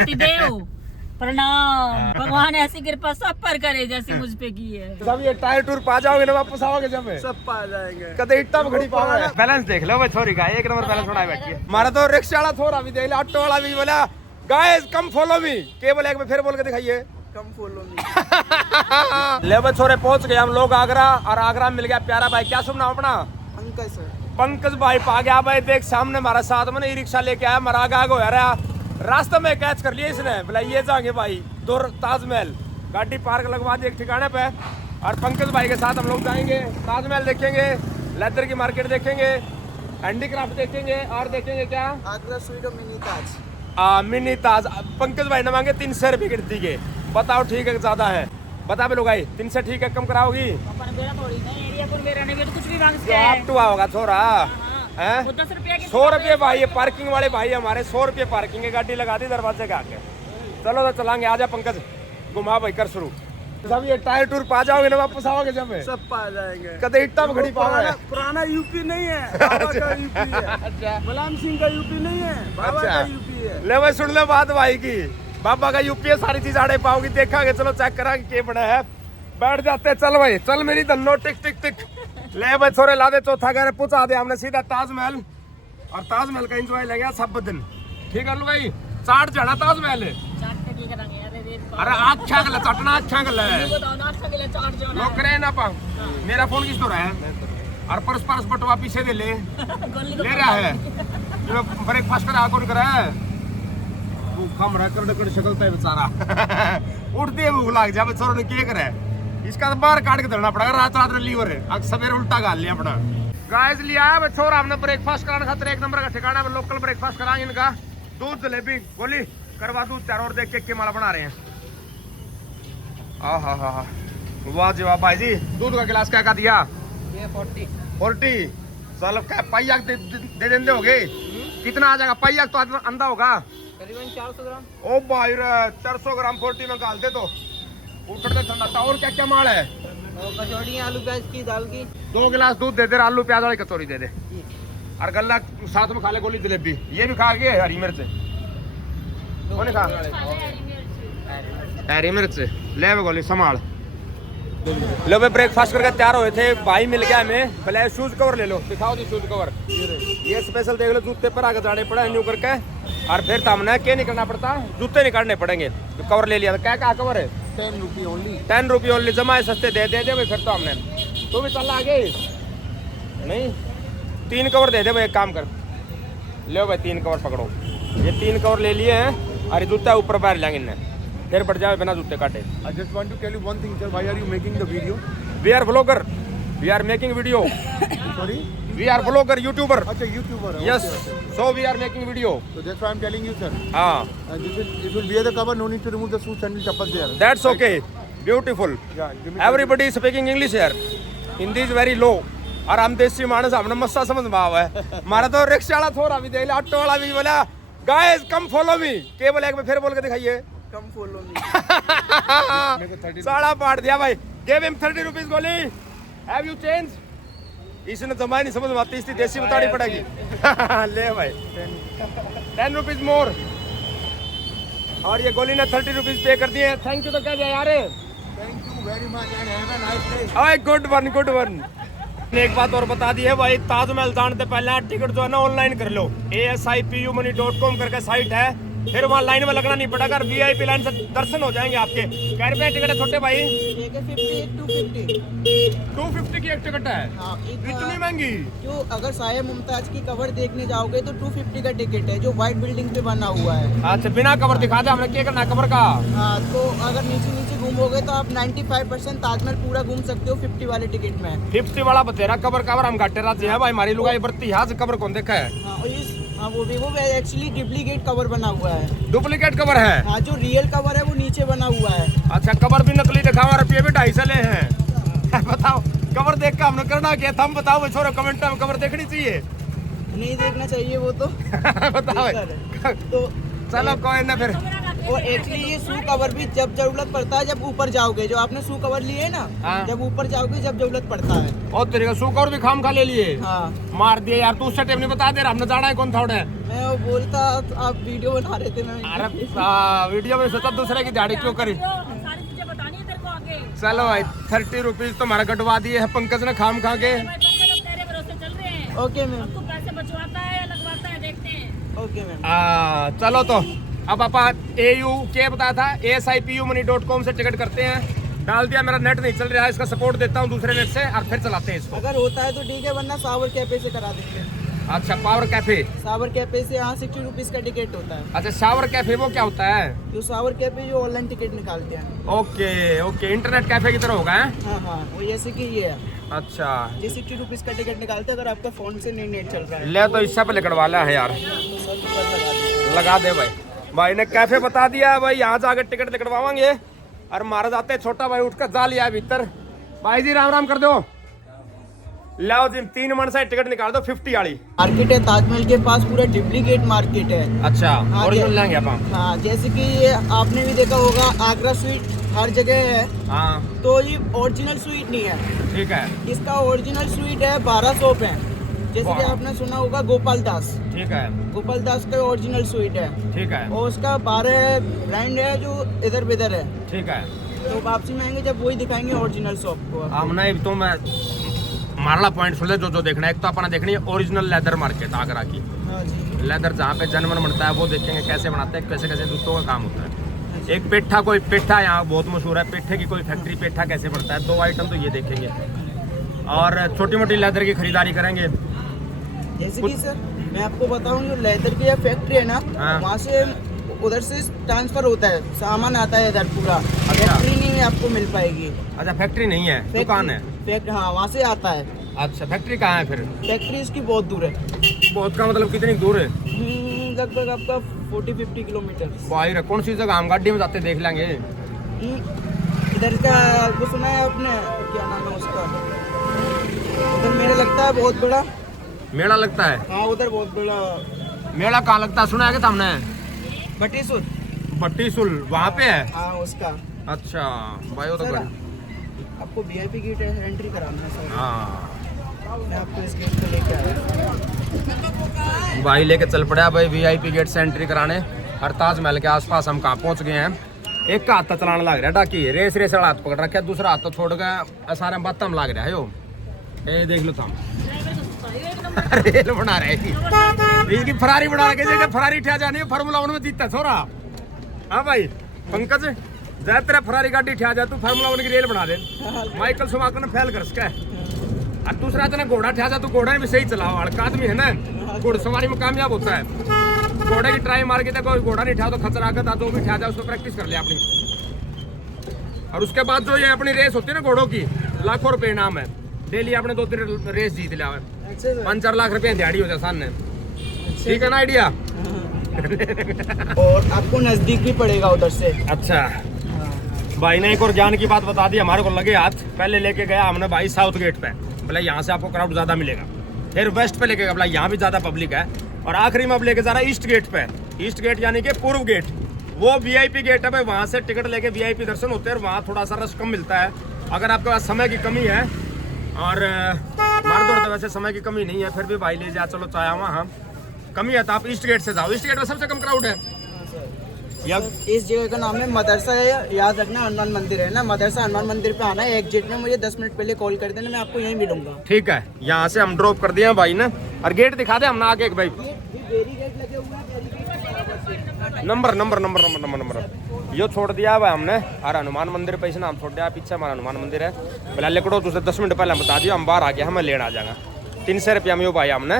पतिदेव प्रणाम। भगवान ऐसी कृपा सब पर करे जैसी मुझ पे की है। सब ये टायर टूर पा जाओगे ना, वापस आओगे जब सब पा जाएंगे। कदे इट्टा में घड़ी पावे। बैलेंस देख लो भाई, छोरी का एक नंबर बैलेंस उड़ाए बैठी है। हमारा तो रिक्शा वाला थोड़ा भी देख लिया, ऑटो वाला भी बोला गाइस कम फॉलो मी, केवल एक बार फिर बोल के दिखाइए कम फॉलो मी। ले भाई छोरे पहुंच गए हम लोग आगरा, और आगरा में मिल गया प्यारा भाई। क्या सुनना अपना? पंकज सर। पंकज भाई पा गया भाई। देख सामने हमारा साथ में ई रिक्शा लेके आया, हमारा आगे आगे हो रहा, रास्ते में कैच कर लिया इसने। बोला ये जाएंगे भाई दूर ताजमहल, गाड़ी पार्क लगवा दी एक ठिकाने पे, और पंकज भाई के साथ हम लोग जाएंगे ताजमहल देखेंगे, लेदर की मार्केट देखेंगे, हैंडीक्राफ्ट देखेंगे, और देखेंगे क्या आगरा स्वीट और मिनी ताज। मिनी ताज। पंकज भाई ने मांगे 300 रुपये गिनती के। बताओ ठीक है ज्यादा है? बता भी लोग 300 ठीक है, कम कराओगी? कुछ भी मांग होगा थोड़ा 100 रुपये भाई। ये पार्किंग वाले भाई हमारे 100 रुपये पार्किंग है, गाड़ी लगा दी दरवाजे के आके। चलो तो चलाएंगे, आजा पंकज घुमा भाई कर शुरू। सब ये टायर टूर पा जाओगे ना, वापस आओगे जब सब पा जाएंगे। कदे इट्टा में घड़ी पावे। पुराना यूपी नहीं है, बाबा का यूपी है। अच्छा गुलाम सिंह का यूपी नहीं है, बाबा का यूपी है। ले भाई सुन ले बात भाई की, बाबा का यूपी है, सारी चीज आड़े पाओगी। देखांगे, चलो चेक करांगे क्या बड़ा है। बैठ जाते, चल भाई चल मेरी धन्नो टिक टिक टिक। ले भाई छोरे ला दे, चौथा घर पहुंचा दे हमने सीधा ताजमहल, और ताजमहल का एंजॉय लगे सब दिन। ठीक है लो भाई, चाट जाना ताजमहल। अरे अच्छा गल चटना, अच्छा गल है लोग करे ना पा। मेरा फोन किस तो रहा है, और परस परस बटवा पीछे दे ले रहा है। ब्रेकफास्ट करा कौन करा है? भूखा मरा कर शकलता है बेचारा। उठते है भूख लाग जा, छोरों ने क्या करे, इसका तो बाहर काट के धरना पड़ेगा। रात रात लीवर है, अब सवेरे उल्टा गाल लिया अपना। गाइस लिया है छोरा हमने ब्रेकफास्ट कराने खातिर एक नंबर का ठिकाना है, लोकल ब्रेकफास्ट कराएंगे इनका। दूध जलेबी गोली करवा दूध चार, और देख के माला बना रहे हैं। हाँ वाह जी वाह भाई जी। दूध का गिलास क्या दिया? ये 40। चलो क्या पाइया दे देंगे होगे? कितना आ जाएगा पाइया? तो अंधा होगा करीबन 400 ग्राम। ओ भाई 400 ग्राम 40 में डाल दे तो उठते ठंडा। और क्या क्या माल है? कचौड़ी आलू प्याज की, दाल की। 2 गिलास दूध दे दे, आलू प्याज वाली कचौरी दे दे, और गल्ला साथ में खा ले गोली जलेबी। ये भी खा गए हरी मिर्च खा हरी मिर्च ले गोली संभाल। लो भाई ब्रेकफास्ट करके तैयार हुए थे, भाई मिल गया हमें। पहले शूज कवर ले लो, दिखाओ जी शूज कवर। ये स्पेशल देख लो, जूते पर आगे जाने पड़ा न्यू करके, और फिर सामने क्या नहीं करना पड़ता, जूते निकालने पड़ेंगे। तो कवर ले लिया, क्या क्या कवर है? 10 रुपये ओनली। 10 रुपये ओनली। जमा सस्ते दे दे भाई। फिर तो हमने तू भी चल आगे नहीं, 3 कवर दे दे भाई। एक काम कर, लो भाई 3 कवर पकड़ो। ये 3 कवर ले लिए हैं, और जूता ऊपर पैर लेंगे इन्हें, फिर बढ़ जाए बिना जूते काटे। I just want to tell you one thing, sir. Why are you making the video? We are vlogger. We are making video. Sorry? We are vlogger, YouTuber. अच्छा, YouTuber. Yes. Okay, okay. So we are making video. So that's why I'm telling you, sir. हाँ. This will wear the cover. No need to remove the shoes, sandal, chappal there. That's okay. Beautiful. Yeah. Give me Everybody is speaking English here. Hindi is very low. और हम देसी मानस हमने मस्सा समझ में आवा है। हमारा तो रिक्शा वाला थोड़ा भी देख लिया, ऑटो वाला भी बोला गाइस कम फॉलो मी, केवल एक बार फिर बोल के दिखाइए कम फॉलो मी। साड़ा पाट दिया भाई। गिव हिम 30 रुपीज गोली। Have you change? इसने जमा नहीं समझ में आती, इसकी देसी बतानी पड़ेगी। ले भाई 10 रुपीज मोर। और ये गोली ने 30 रुपीज पे कर दिए। थैंक यू तो क्या जाए यार। Thank you very much and have a nice day. ओए गुड वन गुड वन। एक बात और बता दी है भाई, ताजमहल जाने से पहले टिकट जो है ना ऑनलाइन कर लो। ASIPUmoney.com करके साइट है, फिर वहाँ लाइन में लगना नहीं पड़ेगा। VIP लाइन से दर्शन हो जाएंगे आपके। क्या रुपए टिकट है छोटे भाई? 250 की एक टिकट है। इतनी महंगी? जो अगर साये मुमताज की कवर देखने जाओगे तो 250 का टिकट है, जो व्हाइट बिल्डिंग पे बना हुआ है। अच्छा बिना कवर दिखा दे, हमने क्या करना कवर का? हाँ, तो अगर नीचे नीचे घूमोगे तो आप 95% ताजमहल पूरा घूम सकते हो 50 वाले टिकट में। 50 वाला बतेरा कवर कवर हम घाटे राज्य है भाई, हमारी लुगाई बरती यहाँ से कवर कौन देखा है? हाँ, वो एक्चुअली डुप्लीकेट कवर बना हुआ है। डुप्लीकेट कवर है? हाँ, जो रियल कवर है वो नीचे बना हुआ है। अच्छा कवर भी नकली दिखाओ, रुपये भी 250 ले हैं। बताओ कवर देख के हमने करना क्या था? हम बताओ छोरो कमेंट में, कवर देखनी चाहिए नहीं देखना चाहिए वो तो। बताओ तो चलो कोई ना फिर और एक्चुअली ये शू कवर भी जब जरूरत पड़ता है, जब ऊपर जाओगे, जो आपने शू कवर लिए ना, हाँ। जब ऊपर जाओगे जब जरूरत पड़ता है। और तेरे का सूख और भी खाम खा ले लिए। हाँ मार दिया यार, तू उससे टाइम नहीं बता दे रहा, हमने जाना है कौन थोड़े। मैं वो बोलता, आप वीडियो बना रहे थे, मैं अरे वीडियो में सोचा दूसरे की झाड़ी क्यों करी। सारी चीजें बतानी है तेरे को आगे। चलो भाई 30 रुपीज तो हमारा कटवा दिए है पंकज ने खाम खा के। भाई पंकज अब तेरे भरोसे चल रहे हैं। ओके मैम, अब तू पैसे बचवाता है या लगवाता है, देखते हैं। Okay ma'am. चलो तो अब आप AU क्या बताया था, ASIPUmoney.com से टिकट करते हैं। डाल दिया, मेरा नेट नहीं चल रहा है, इसका सपोर्ट देता हूँ दूसरे नेट से और फिर चलाते हैं इसको। अगर होता है तो ठीक है, वरना सावर कैफे से करा देंगे। अच्छा पावर कैफे। सावर कैफे से यहाँ 60 रुपीज का टिकट होता है। अच्छा शावर कैफे वो क्या होता है? जो सावर कैफे जो ऑनलाइन टिकट निकालते हैं। ओके ओके, इंटरनेट कैफे की तरह होगा है? हाँ हाँ, वो जैसे कि ये है, अच्छा ये 60 रुपीज का टिकट निकालते हैं अगर आपका फोन से नहीं नेट चल रहा है। ले तो इससे पहले कटवा लिया है यार, तो सर ऊपर लगा दीजिए। लगा दे भाई। भाई ने कैफे बता दिया है भाई, यहाँ जाकर टिकट निकलवाएंगे और मारा जाते हैं। छोटा भाई उठकर जा लिया है भीतर। भाई जी राम राम कर दो। लाओ जी 3 मन से टिकट निकाल दो 50 वाली। मार्केट है ताजमहल के पास, पूरा डुप्लीकेट मार्केट है। अच्छा हाँ, ओरिजिनल लेंगे आप? हाँ, जैसे कि ये आपने भी देखा होगा, आगरा स्वीट हर जगह है, हाँ तो ये ओरिजिनल स्वीट नहीं है। ठीक है इसका ओरिजिनल स्वीट है 1200 पे। जैसे कि वाह। आपने सुना होगा गोपाल दास, ठीक है गोपाल दास का ओरिजिनल स्वीट है, ठीक है और उसका 12 ब्रांड है जो इधर बिधर है। ठीक है। तो वापसी में आएंगे जब वही दिखाएंगे ओरिजिनल शॉप को। हमने तो मैं मारला पॉइंट सुन ले जो देखना है। एक तो अपना देखनी है ओरिजिनल लेदर मार्केट आगरा की। हाँ जी, लेदर जहाँ पे जनमन बनता है वो देखेंगे, कैसे बनाते हैं, कैसे कैसे जूतों का काम होता है। एक पेठा, कोई पेठा यहाँ बहुत मशहूर है, पेठे की कोई फैक्ट्री पेठा कैसे बनता है, 2 आइटम तो ये देखेंगे। और छोटी मोटी लेदर की खरीदारी करेंगे। जैसे कि सर मैं आपको बताऊं, जो लेदर की फैक्ट्री है ना, हाँ। वहाँ से उधर से ट्रांसफर होता है, सामान आता है इधर पूरा। फैक्ट्री नहीं है, आपको मिल पाएगी। अच्छा फैक्ट्री नहीं है, दुकान है? हाँ, वहाँ से आता है। अच्छा फैक्ट्री कहाँ है फिर? फैक्ट्री इसकी बहुत दूर है। बहुत का मतलब कितनी दूर है? लगभग आपका 40-50 किलोमीटर। भाई रे, कौन सी जगह? हम गाड़ी में जाते देख लेंगे। इधर का वो सुना है आपने, क्या नाम है उसका, उधर मेला लगता है बहुत बड़ा। मेला लगता है? हाँ, उधर बहुत बड़ा मेला कहाँ लगता है, सुना है क्या हमने? भट्टीसुर। भट्टीसुल वहाँ पे है? हाँ, उसका। अच्छा भाई वो तो सर, बड़ी- आपको VIP गेट एंट्री कराना है सर। हाँ मैं आपको इस गेट पे लेके आया। भाई लेके चल पड़ा भाई VIP गेट से एंट्री कराने। और ताजमहल के आसपास हम कहाँ पहुँच गए हैं। एक का हाथ तो चलाने लग रहा है डाकी, रेस रेस वाला हाथ पकड़ रखा है, दूसरा हाथ तो छोड़ गया, सारे बात हम लग रहा है। यो ये देख लो तुम रेल बना रहे हैं। इसकी फरारी बना रखे, जगह फरारी ठा जानी है, फार्मूला 1 में जीतता छोरा। हाँ भाई पंकज, जा तेरा फरारी गाड़ी ठा जा, तू फार्मूला 1 की रेल बना दे। माइकल शुमाकर ने फैल कर सका है। और दूसरा तना घोड़ा ठा जा, तू घोड़ा भी सही चलाओ, हड़का आदमी है ना, घुड़सवारी में कामयाब होता है। घोड़े की ट्राई मार के कोई घोड़ा नहीं ठा तो खतरा का था, तो भी ठा जा, उसको प्रैक्टिस कर ले अपनी। और उसके बाद जो ये अपनी रेस होती है ना घोड़ों की, लाखों रुपए इनाम है। डेली आपने 2-3 रेस जीत लिया है, 5-4 लाख रुपए दिहाड़ी हो जाए सामने। ठीक है ना आइडिया? और आपको नजदीक भी पड़ेगा उधर से। अच्छा भाई ने एक और ज्ञान की बात बता दी, हमारे को लगे हाथ। पहले लेके गया हमने भाई साउथ गेट पे, बोला यहाँ से आपको क्राउड ज्यादा मिलेगा। फिर वेस्ट पे लेके गया, बोला यहाँ भी ज्यादा पब्लिक है। और आखिरी में अब लेके जा रहा है ईस्ट गेट पे। ईस्ट गेट यानी कि पूर्व गेट, वो VIP गेट है भाई, वहाँ से टिकट लेके VIP दर्शन होते हैं। और वहाँ थोड़ा सा रश कम मिलता है। अगर आपके पास समय की कमी है, और हमारे दौर तो वैसे समय की कमी नहीं है, फिर भी भाई ले जा चलो चाहे वहाँ कमी है तो आप ईस्ट गेट से जाओ। ईस्ट गेट में सबसे कम क्राउड है। इस जगह का नाम है मदरसा है, याद रखना, हनुमान मंदिर है ना, मदरसा हनुमान मंदिर पे आना है। एग्जिट में मुझे 10 मिनट पहले कॉल कर देना, मैं आपको यहीं मिलूंगा। ठीक है, यहाँ से हम ड्रॉप कर दिए भाई ने। और गेट दिखा दे हमने आगे एक भाई, बैरिकेड लगे हुए हैं, नंबर यो छोड़ दिया भाई हमने। और हनुमान मंदिर पे नाम छोड़ दिया, पीछे हमारा हनुमान मंदिर है। बोला लिखड़ो तुझे 10 मिनट पहले बता दिया, हम बाहर आ गया, हमें लेना आ जाएगा। 300 रुपया में यो भाई हमने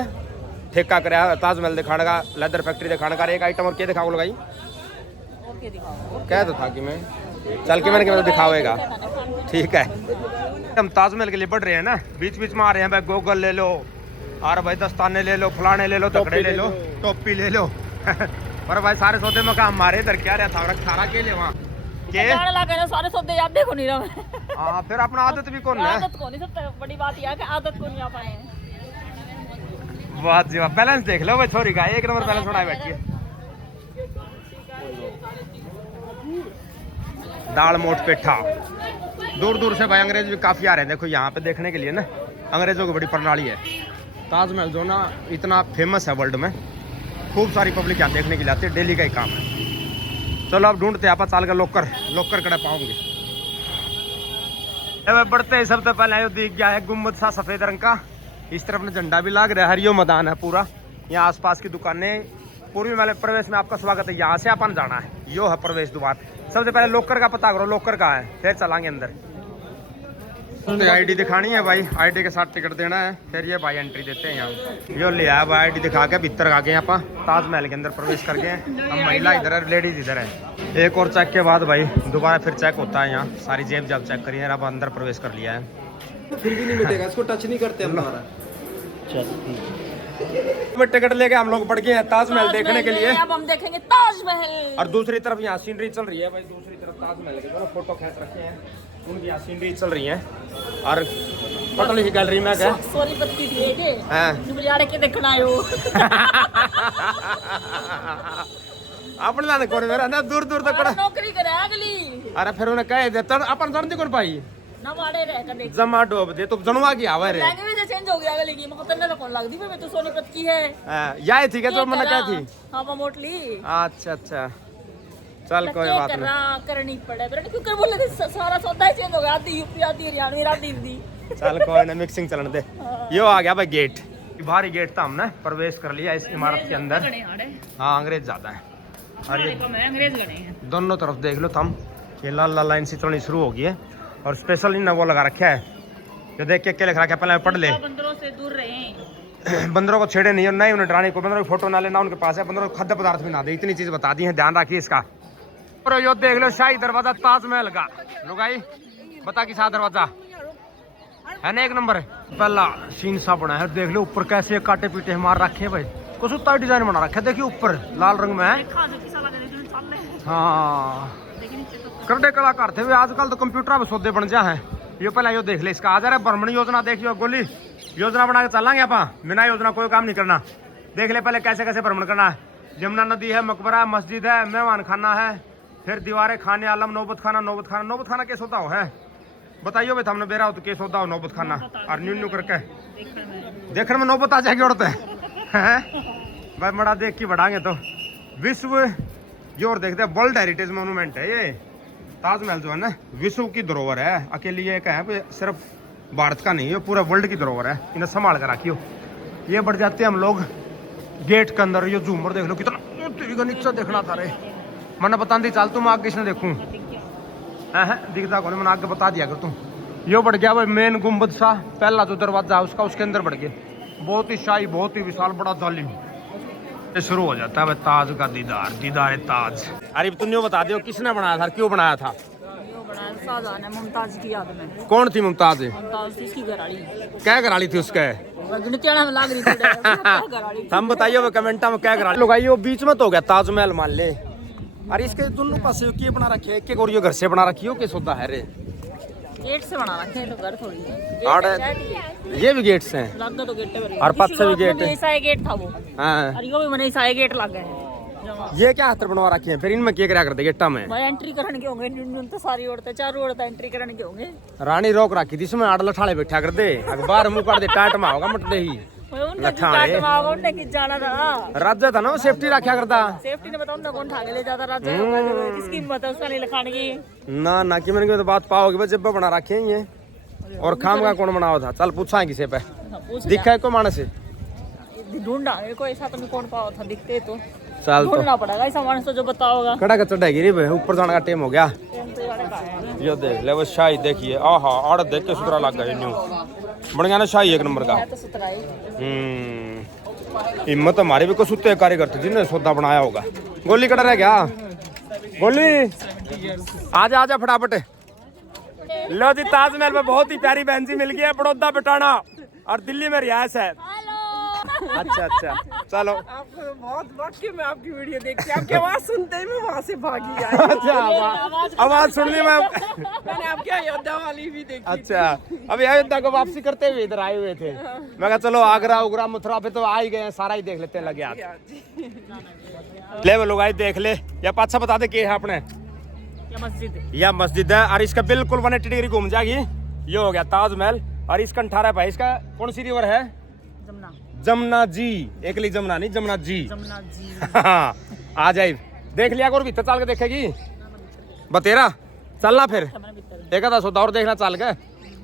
ठेका कराया ताजमहल दिखाने का, लेदर फैक्ट्री दिखाने का। एक आइटम और क्या दिखाओ लगाई, कह तो था कि मैं चल के मैंने क्या दिखावेगा। ठीक है, हम ताजमहल के लिए बढ़ रहे हैं ना, बीच बीच में आ रहे हैं भाई। गोगल ले लो, और भाई दस्ताने ले लो, फलाने ले लो, तकड़े ले लो, टोपी ले लो। पर भाई सारे सौदे में काम मारे इधर क्या रहता है, थारा के लिए वहाँ के सारे सौदे याद देखो नहीं रहा। हाँ फिर अपना आदत भी कौन है, आदत को नहीं, सबसे बड़ी बात यह है कि आदत को नहीं आ पाए। बात जी बैलेंस देख लो भाई, छोरी का 1 नंबर बैलेंस बनाए बैठी है। दाल मोट पेठा। दूर दूर से भाई अंग्रेज भी काफ़ी आ रहे हैं, देखो यहाँ पे देखने के लिए ना, अंग्रेज़ों की बड़ी प्रणाली है। ताजमहल जो ना इतना फेमस है वर्ल्ड में, खूब सारी पब्लिक यहाँ देखने के लिए आती है, डेली का ही काम है। चलो अब ढूंढते हैं आप चाल का लोकर कड़ा पाओगे। बढ़ते हैं, सबसे पहले आयो दिख गया है गुम्बद सा सफ़ेद रंग का, इस तरफ में झंडा भी लग रहा है, हरियो मैदान है पूरा, यहाँ आसपास की दुकानें। पूर्वी वाले प्रवेश में आपका स्वागत है, यहाँ से अपन जाना है, यो है प्रवेश द्वार। सबसे पहले लोकर का पता करो, लोकर का है, फिर चलाएंगे अंदर। तो आईडी दिखानी है भाई, आईडी के साथ टिकट देना है, फिर ये भाई एंट्री देते हैं यहाँ। यो लिया है भाई आईडी दिखा के भीतर आ गए यहाँ ताजमहल के अंदर प्रवेश कर गए। अब महिला इधर है, लेडीज इधर है। एक और चेक के बाद भाई दोबारा फिर चेक होता है यहाँ, सारी जेब जब चेक करिए। अब अंदर प्रवेश कर लिया है, फिर भी नहीं मिटेगा, इसको टच नहीं करते हम। टिकट लेके हम लोग बढ़ गए हैं ताजमहल देखने के लिए। अब हम देखेंगे ताजमहल। और दूसरी तरफ यहाँ सीनरी चल रही है भाई, दूसरी तरफ ताजमहल के दोनों फोटो खींच रखे हैं, उनकी यहाँ सीनरी चल रही है। और पटली की गैलरी में गए, सॉरी बत्ती थी के हां दुबलियाड़े के देखना आयो। अपन लाने कोन मेरा ना दूर दूर तक पड़ा नौकरी करे अगली। अरे फिर उन्हें कह दे तब अपन जानती कौन पाई ना वाड़े रह कर देख जमा डोब दे तो जनवा की आवे रे। लैंग्वेज चेंज हो गया अगली की, मतलब ना कौन लगदी मैं तो सोनीपत की है। हां याय थी क्या तो मैंने क्या थी। हां वो मोटली। अच्छा अच्छा चल कोई बात नहीं, करनी पड़े बेटा, क्यों कर बोले थे सारा सौदा ही चेंज हो गया, आधी यूपी आधी हरियाणवी आधी हिंदी। चल कोई ना, मिक्सिंग चलन दे। यो आ गया भाई गेट, बाहरी गेट था, हमने प्रवेश कर लिया इस इमारत के अंदर। हाँ अंग्रेज ज्यादा है, और ये अंग्रेज गणे हैं दोनों तरफ देख लो तुम, ये लाल लाल लाइन सी चलनी शुरू हो गई है। और स्पेशल इन वो लगा रखा है, जो देख के लिख रखा है, पहले पढ़ ले। बंदरों से दूर रहे, बंदरों को छेड़े नहीं और नहीं उन्हें डराने को, बंदरों की फोटो ना लेना उनके पास है, बंदरों को खाद्य पदार्थ भी ना दे, इतनी चीज बता दी है, ध्यान रखिए इसका। और यो देख लो शाही दरवाजा ताजमहल का, लुगाई बता किसा दरवाजा है ना, एक नंबर है। पहला सीन सा बना है, देख लो ऊपर कैसे काटे पीटे मार रखे हैं भाई, कुछ उतना डिजाइन बना रखा है, देखिए ऊपर लाल रंग में है। हाँ करने कलाकार थे वे, आजकल तो कंप्यूटर में सौदे बन जा है। ये पहले यो देख ले इसका, आ जा रहा है ब्रह्मण योजना, देखियो गोली योजना बना के चलेंगे आप, बिना योजना कोई काम नहीं करना। देख ले पहले कैसे कैसे भ्रमण करना है। यमुना नदी है, मकबरा मस्जिद है, मेहमान खाना है, फिर दीवारें, खाने आलम, नौबत खाना कैसे होता है बताइयो भाई, हमने बेरा हो तो कैसे होता हो नौबत खाना। और न्यू न्यू करके देखने में नौबत आ जाएगी उड़ते भाई, बड़ा देख के बढ़ाएंगे तो। विश्व ये और देखते हैं, वर्ल्ड हेरिटेज मोन्यूमेंट है ये ताजमहल, जो है ना विश्व की धरोहर है, अकेली ये क्या है, सिर्फ भारत का नहीं है, पूरा वर्ल्ड की धरोहर है, इन्हें संभाल कर रखियो। ये बढ़ जाते हैं हम लोग गेट के अंदर, ये झूमर देख लो कितना तेरी का नीचा देखना था रे, मैंने बता दी चल तुम आगे किसने देखूं दिखता कौन, मैंने आगे बता दिया कर तुम। यो बढ़ गया भाई मेन गुम्बद सा, पहला जो दरवाजा है उसका, उसके अंदर बढ़ गए, बहुत ही शाही, बहुत ही विशाल बड़ा जालिम। ये शुरू हो जाता है भाई ताज का दीदार, दीदार ताज। अरे तुम यो बता दियो किसने बनाया था, क्यों बनाया था। शाहजहां ने मुमताज की याद में। कौन थी मुमताज, इसकी घरवाली। क्या घरवाली थी उसके, हम बताइए वो कमेंटा में क्या घरवाली लोग आई, वो बीच में तो हो गया ताजमहल मान ले। अरे इसके दोनों पास बना रखे है, और ये घर से बना रखी हो के सोता है रे, गेट से बना रखे हैं तो घर थोड़ी है। ये भी गेट से हैं, लग तो गेट है, और पथ से भी गेट है, ऐसा गेट था वो। हाँ और यो भी मने ऐसा गेट लग गए हैं। ये क्या हाथ बनवा रखे हैं, फिर इनमें क्या करा करते गेटा में भाई एंट्री करने के होंगे, न्यून तो सारी औरतें, चारों औरतें एंट्री करने के होंगे। रानी रोक रखी थी इसमें, आड़ लठाड़े बैठा कर दे, अखबार मुंह काट दे, टाट में होगा मटते ही उनने की जाना था, राजा था ना वो, सेफ्टी रखा करता, सेफ्टी ने बताओ ना कौन ठाके ले जाता राजा, किसकी हिम्मत है उसका नहीं लिखाने की। ना ना कि मैंने तो बात पाओगे बस, जब बना रखे हैं ये, और खाम का कौन बनावा था, चल पूछा किसे पे दिखा है को मानस से ढूंढा को, ऐसा तो कौन पावा था, दिखते तो चल ढूंढना पड़ेगा ऐसा मानस तो जो बताओगा। कड़ा का चढ़ाई रे ऊपर जाने का टाइम हो गया। ये देख ले वो शाही देखिए, आहा आड़ देख के सुथरा लग गया, न्यू बन गया ना शाही एक नंबर का। हिम्मत हमारे भी को सुते कारीगर थे जिन्होंने सौदा बनाया होगा। गोली कड़ा रह गया, गोली आजा आजा फटाफट। लो जी ताजमहल में बहुत ही प्यारी बहन जी मिल गई है, बड़ौदा बिटाना, और दिल्ली में रिहायश है। अच्छा अच्छा चलो, आपको बहुत वाकई में आपकी वीडियो देखती, आपकी आवाज सुनते ही मैं वहाँ से भागी आई। अच्छा आवाज सुननी मैंने आपकी अयोध्या वाली भी देखी। अच्छा अभी अयोध्या को वापसी करते हुए इधर आए हुए थे, मैं कहा चलो आगरा उगरा मथुरा पे तो आ ही गए, सारा ही देख लेते हैं लगे। ले वो लोग आए देख ले, या पाछा बता दे के है अपने या मस्जिद है। यह मस्जिद है और इसका बिल्कुल 180 डिग्री घूम जाएगी। ये हो गया ताजमहल और इसका 18 भाई। इसका कौन सी रिवर है? जमुना। जमुना जी, एकली जमुना नहीं, जमुना जी। जमुना जी। आ जाए देख लिया और भीतर चल के देखेगी बतेरा चलना फिर एक आधा सौदा और देखना चल के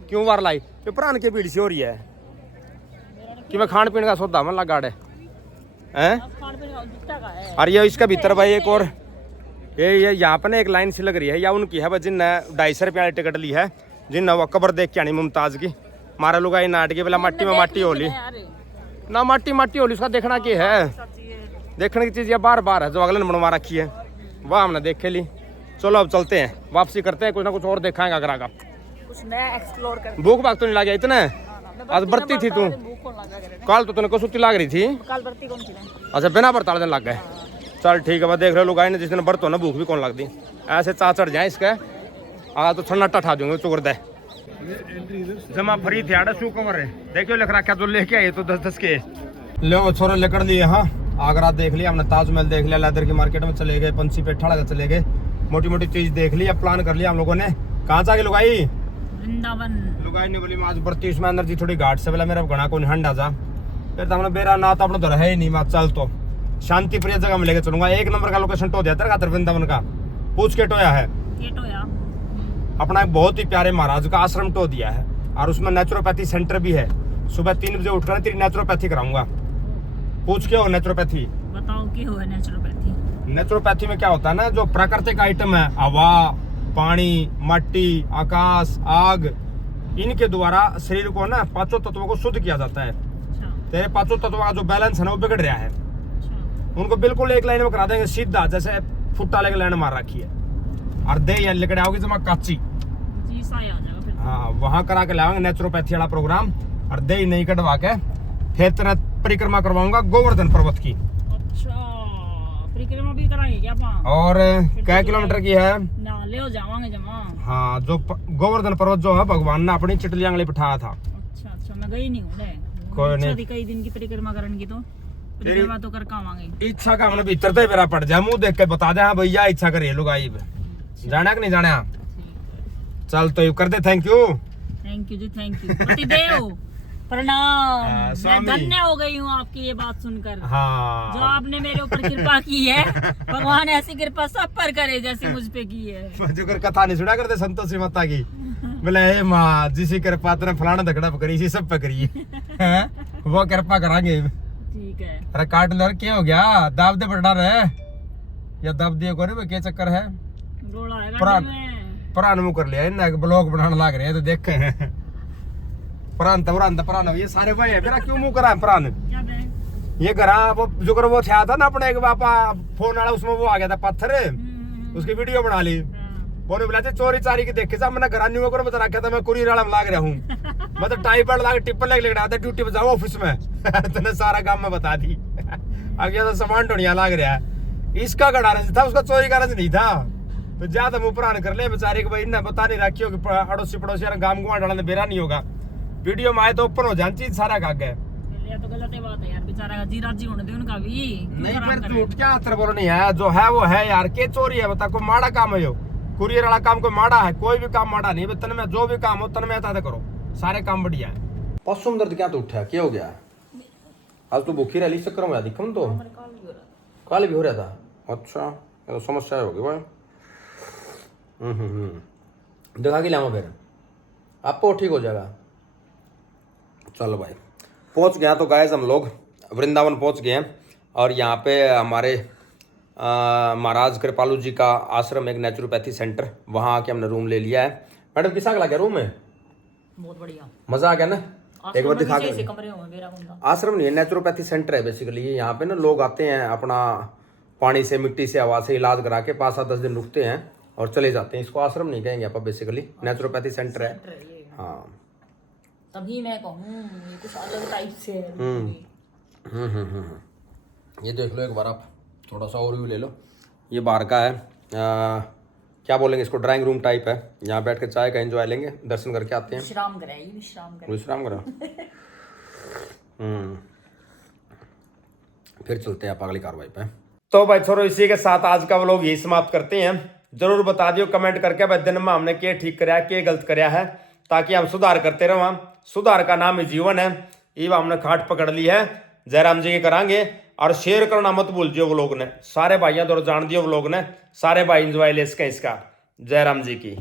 क्यों वार लाई ये पुरान के भीड़ सी हो रही है कि मैं खान पीने का सौदा मन लगा हैं। और ये इसका भीतर भाई एक और ये यहाँ पर ना एक लाइन सी लग रही है या उनकी है जिन 250 रुपये वाली टिकट ली है जिन वो कबर देख के आनी मुमताज की मारा लोग आई नाट के बोला माटी में माटी होली ना माटी होली उसका देखना क्या है देखने की चीज ये बार बार है जो अगले ने बनवा रखी है वह हमने देखे ली। चलो अब चलते हैं वापसी करते हैं कुछ ना कुछ और दिखाएंगे अगर आगा कुछ नया एक्सप्लोर कर। भूख भाग तो नहीं लगा इतने आज बरती थी तू कल तो तूने कसुती लाग रही थी कल बरती कौन थी? अच्छा बिना बरताल दिन लग गए। चल ठीक है बस देख रहे लोग आए जिस दिन बरत हो ना भूख भी कौन लगती ऐसे चा चढ़ जाए इसका आ तो ठंडा ठा दूंगे चुकर दे जमा फ्री थे आड़ा शू कवर है देखियो लिख रखा जो लेके आए तो 10-10 के लो छोरा लेकर लिए। हाँ आगरा देख लिया हमने ताजमहल देख लिया लेदर की मार्केट में चले गए पंछी पे ठड़ा चले गए मोटी मोटी चीज देख ली अब प्लान कर लिया हम लोगों ने कहाँ जाके लुगाई वृंदावन लुगाई ने बोली मैं आज बरती इसमें अंदर जी थोड़ी घाट से बोला मेरा घना को हंडा जा फिर तो हमने बेरा ना तो अपना तो है ही नहीं मैं चल तो शांति प्रिय जगह में लेके चलूंगा। 1 नंबर का लोकेशन टो दिया तेरा वृंदावन का पूछ के टोया है अपना एक बहुत ही प्यारे महाराज का आश्रम टो दिया है और उसमें नेचुरोपैथी सेंटर भी है। सुबह 3 बजे उठकर तेरी नेचुरोपैथी कराऊंगा पूछ के हो नेचुरोपैथी बताओ क्या हो नेचुरोपैथी। नेचुरोपैथी में क्या होता है ना जो प्राकृतिक आइटम है हवा पानी मट्टी आकाश आग इनके द्वारा शरीर को ना 5 तत्वों को शुद्ध किया जाता है। तेरे 5 तत्वों का जो बैलेंस है ना वो बिगड़ रहा है उनको बिल्कुल एक लाइन में करा देंगे सीधा जैसे फुट्टा लेकर लाइन मार रखी है और दे या लेकर आओगे जमा काची जी सही आ जाएगा फिर। हाँ वहां करा के लाएंगे नेचुरोपैथी वाला प्रोग्राम और दे नहीं कटवा के फिर तेरा परिक्रमा करवाऊंगा गोवर्धन पर्वत की। अच्छा परिक्रमा भी कराएंगे क्या आप? और क्या किलोमीटर की है ना ले हो जावांगे जमा। हाँ जो गोवर्धन पर्वत जो है भगवान ने अपनी चिटलियां अंगली बिठाया था। अच्छा मैं गई नहीं हूँ कोई नहीं कई दिन की परिक्रमा करने की तो परिक्रमा तो कर आवांगे। इच्छा का हमने भीतर तो मेरा पड़ जाए मुंह देख के बता दे हाँ भैया इच्छा करिए लोग आई जाना कि नहीं जाना चल तो कर दे थैंक यू जी थैंक यू पतिदेव प्रणाम। मैं धन्य हो गई हूँ आपकी ये बात सुनकर। हाँ जो आपने मेरे ऊपर कृपा की है भगवान ऐसी कृपा सब पर करे जैसी मुझ पे की है। जो कर कथा नहीं सुना करते संतोषी माता की बोले हे माँ जिसी कृपा तेने फलाना धकड़ा करी इसी सब पे करी वो कृपा करांगे। ठीक है अरे काट लो क्या हो गया दाब दे बढ़ा रहे या दाब दिए को क्या चक्कर है गोला है पुरान मुँह कर लिया इन ब्लॉग बनाने लग रहे हैं तो देख के पुरान ये सारे भाई है मेरा क्यों मुंह करा है पुरान ये करा वो जो कर वो था ना अपने एक बापा फोन वाला उसमें वो आ गया था पत्थर उसकी वीडियो बना ली वो बोला चोरी चारी की देखे जा मैंने घर नहीं बता रखा था मैं कुरियर वाला में लाग रहा हूँ मतलब टाइपॉइड लाग टिप्पल लेके आता ड्यूटी पे जाओ ऑफिस में तूने सारा काम में बता दी आगे तो सामान टोनिया लाग रहा है इसका गड़ा था उसका चोरी का नहीं था तो ज्यादा मुंह पुरान कर ले बेचारे को भाई इन्हें बता नहीं रखी होगी अड़ोसी पड़ोसी गाँव गुआ डालने बेरा नहीं होगा वीडियो में आए तो ऊपर हो जाए चीज सारा काग है तो गलत है बात है यार बेचारा जी राजी होने दे उनका भी नहीं फिर झूठ क्या अंतर बोलो नहीं है जो है वो है यार के चोरी है बता कोई माड़ा काम है यो कुरियर वाला काम कोई माड़ा है कोई भी काम माड़ा नहीं तन में जो भी काम हो तन में आता करो सारे काम बढ़िया है। पशु दर्द क्या तो उठा क्या हो गया आज तो भूखी रही चक्कर में दिखम तो काल भी हो रहा था। अच्छा तो समस्या होगी भाई दिखा के लाओ फिर आपको ठीक हो जाएगा। चलो भाई पहुंच गया तो गाइस हम लोग वृंदावन पहुंच गए हैं और यहाँ पे हमारे महाराज कृपालू जी का आश्रम एक नेचुरोपैथी सेंटर वहाँ आके हमने रूम ले लिया है। मैडम किसा लगा गया रूम में बहुत बढ़िया मजा आ गया ना एक बार दिखा के आश्रम नहीं है नेचुरोपैथी सेंटर है बेसिकली यहाँ पे ना लोग आते हैं अपना पानी से मिट्टी से हवा से इलाज करा के 5-7-10 दिन रुकते हैं और चले जाते हैं। इसको आश्रम नहीं कहेंगे आप बेसिकली नेचुरोपैथी सेंटर है। हाँ तभी मैं कहूँ ये कुछ अलग टाइप से है। ये देख लो एक बार आप थोड़ा सा ओवरव्यू ले लो। ये बाहर का है क्या बोलेंगे इसको ड्राइंग रूम टाइप है। यहाँ बैठ के चाय का एंजॉय लेंगे दर्शन करके आते हैं विश्राम करा फिर चलते हैं आप अगली कार्रवाई पे। तो भाई छोरो इसी के साथ आज का व्लॉग यही समाप्त करते हैं। जरूर बता दियो कमेंट करके भाई दिन में हमने क्या ठीक कराया क्या गलत कराया है, ताकि हम सुधार करते रहो। सुधार का नाम ही जीवन है। ये हमने खाट पकड़ ली है, जयराम जी के करांगे। और शेयर करना मत भूल जियो व्लॉग ने, सारे भाइयों द्वारा जान दियो व्लॉग ने, सारे भाई इंजॉय ले इसका। जयराम जी की।